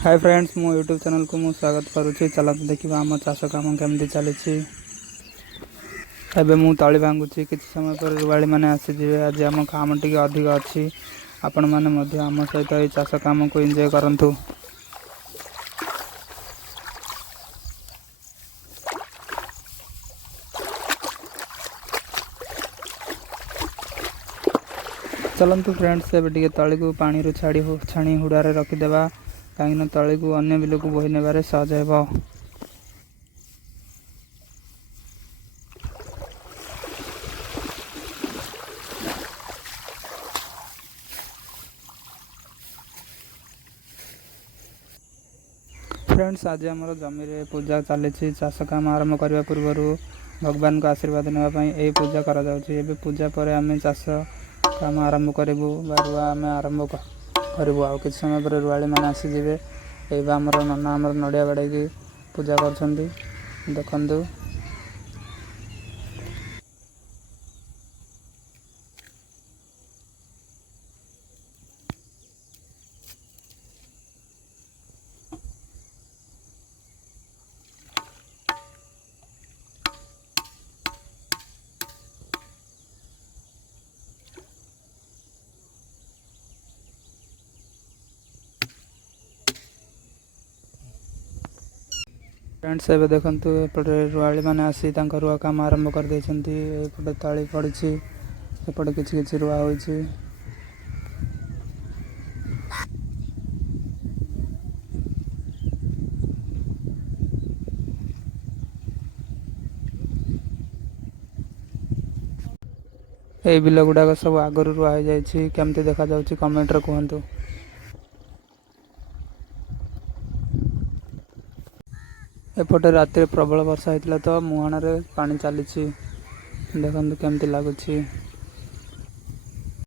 Hi friends, मो YouTube channel को मु स्वागत करुच्ची। चलते देखा आम चाष कम केमती चली। एबे मु तली भांगुची, किसी समय पर रुआली मैंने आसीजे। आज आम काम टी अधिक अच्छी, आपण मैंने आम सहित ये चाष कम को एंजॉय करंतु। चलतु फ्रेंड्स, एबे तली को पानी छाणी हुड़ारे रखिदेवा, कहीं तली को अन्य बिल को बोही नेबारे सहज हेब। फ्रेंड्स, आज आमर जमी रे पूजा चली। चाष काम आरंभ करने पूर्व भगवान को आशीर्वाद नापी यही पूजा करा जाउछि। एबे पूजा पर आम चाष काम आरंभ करूँ, रुआ आम आरंभ करूँ। आ कि समय पर रुआली मैंने आसीजे। ये आमर नना आमर नड़िया बाड़े पूजा कर देखु। फ्रेंड्स, एबे देखंतु एपटे रुआली मैंने आसी रुआ काम आरंभ कर देछंती। एपटे तली पड़िछि, एपटे किछि किछि रुआ होइछि। ए बिल गुड़ाक सब आगरू रुआ हो जाइछि। केमती देखा जाउछि कमेंट रे कहंतु। एपटे रात प्रबल वर्षा होता तो मुहाण रे पानी चली। देखो केमती लगुच।